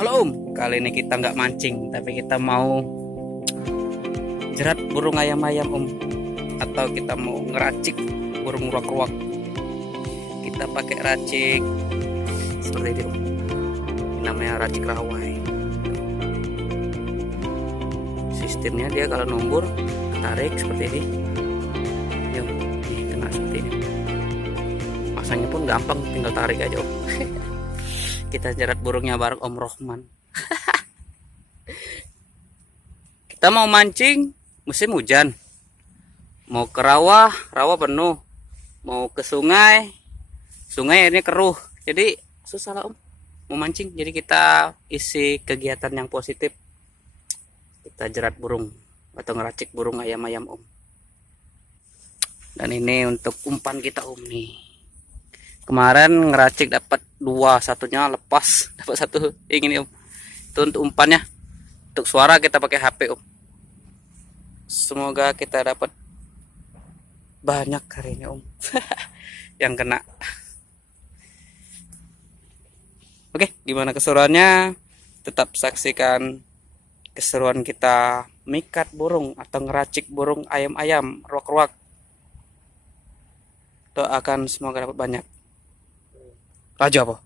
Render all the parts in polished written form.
Halo Om, kali ini kita nggak mancing, tapi kita mau jerat burung ayam-ayam Om, atau kita mau ngeracik burung ruak-ruak. Kita pakai racik seperti ini Om, ini namanya racik rawai. Sistemnya dia kalau nombor tarik seperti ini, yuk, ini kena seperti ini. Masangnya pun gampang, tinggal tarik aja Om. Kita jerat burungnya bareng Om Rohman. Kita mau mancing musim hujan, mau ke rawa, rawa penuh, mau ke sungai, sungai airnya keruh, jadi susah lah Om mau mancing. Jadi kita isi kegiatan yang positif, kita jerat burung atau ngeracik burung ayam-ayam Om. Dan ini untuk umpan kita Om nih. Kemarin ngeracik dapat 2, satunya lepas, dapat 1 ini Om. Itu untuk umpannya. Untuk suara kita pakai HP Om. Semoga kita dapat banyak hari ini Om yang kena. Oke, gimana keseruannya? Tetap saksikan keseruan kita mikat burung atau ngeracik burung ayam-ayam ruak-ruak. Doakan semoga dapat banyak. Laju apa?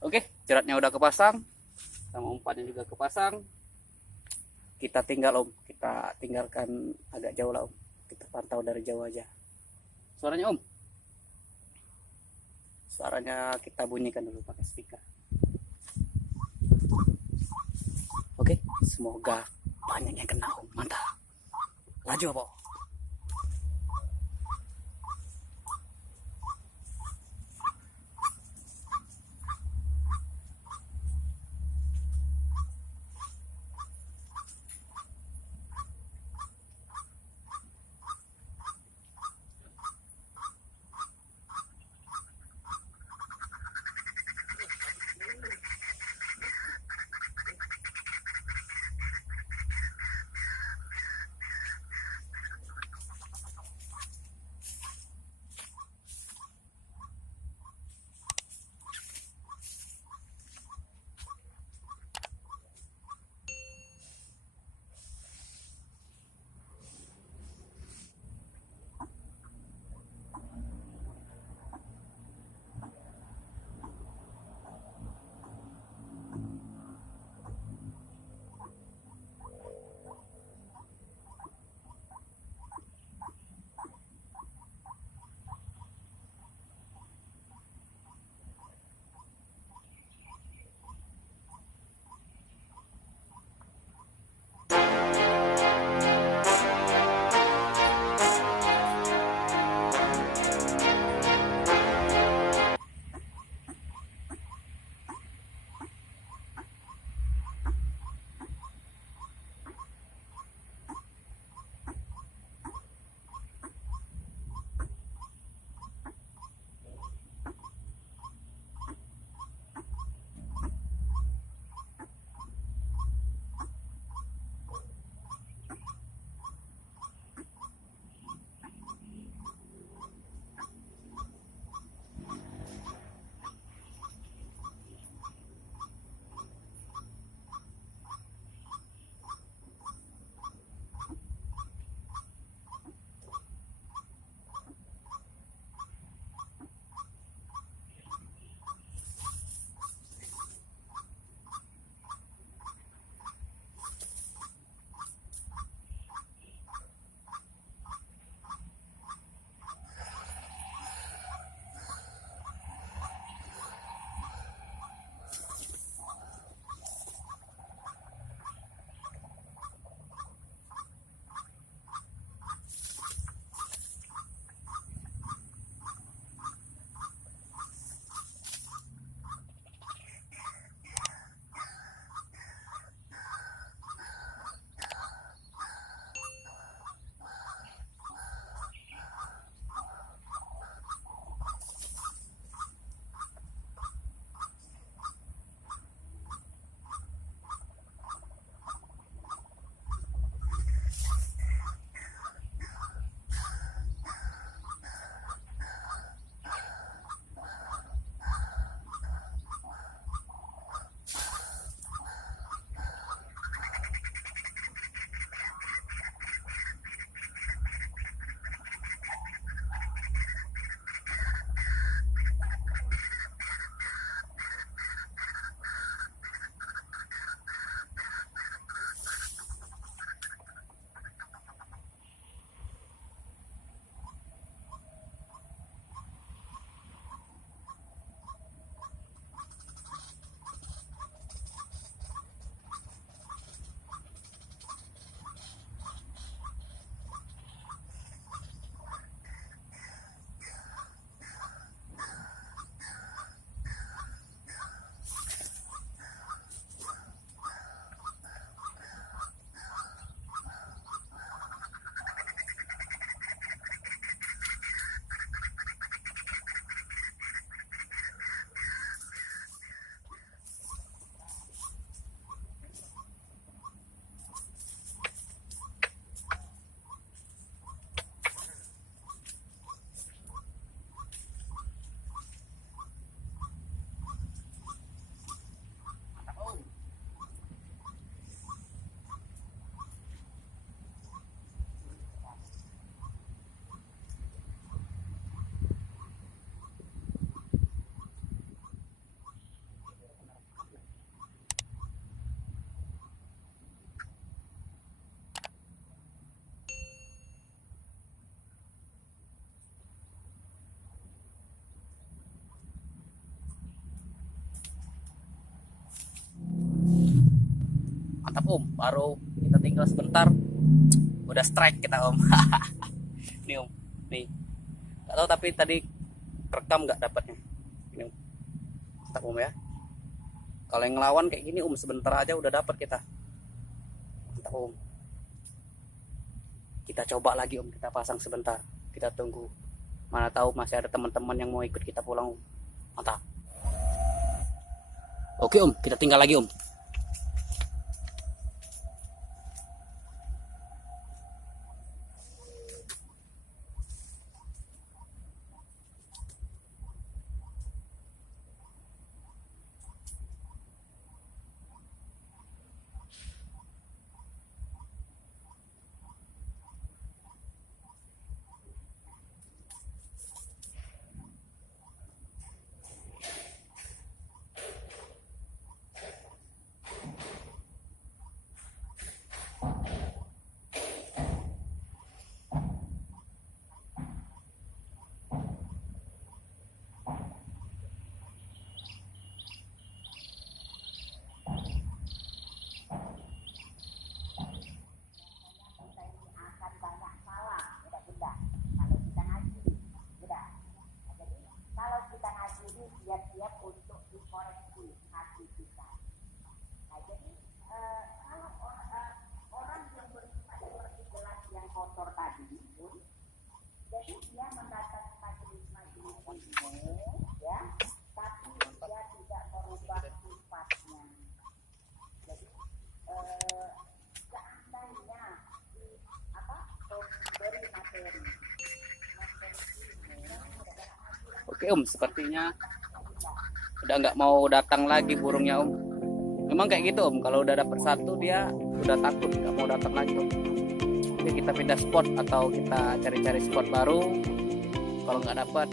Oke, jeratnya udah kepasang, sama umpannya juga kepasang. Kita tinggal Om, kita tinggalkan agak jauh lah Om. Kita pantau dari jauh aja. Suaranya Om, suaranya kita bunyikan dulu pakai speaker. Oke, semoga banyak yang kena Om. Mantap. Laju apa? Om, baru kita tinggal sebentar udah strike kita Om. Nih Om, nih nggak tahu tapi tadi rekam nggak dapatnya ini Om. Mantap Om ya, kalau yang ngelawan kayak gini Om sebentar aja udah dapat kita. Mantap Om, kita coba lagi Om, kita pasang sebentar, kita tunggu, mana tahu masih ada teman-teman yang mau ikut kita pulang Om. Mantap. Oke Om, kita tinggal lagi Om. Siap-siap untuk dikoreksi hati kita. Nah, jadi kalau orang yang bersifat seperti gelas yang kotor tadi pun, jadi dia mendatangi majelis-majelis ini, ya, tapi dia tidak merubah sifatnya. Jadi seandainya memberi materi Oke Om, sepertinya udah nggak mau datang lagi burungnya Om. Memang kayak gitu Om, kalau udah dapet satu dia udah takut nggak mau datang lagi Om. Jadi kita pindah spot atau kita cari-cari spot baru. Kalau nggak dapat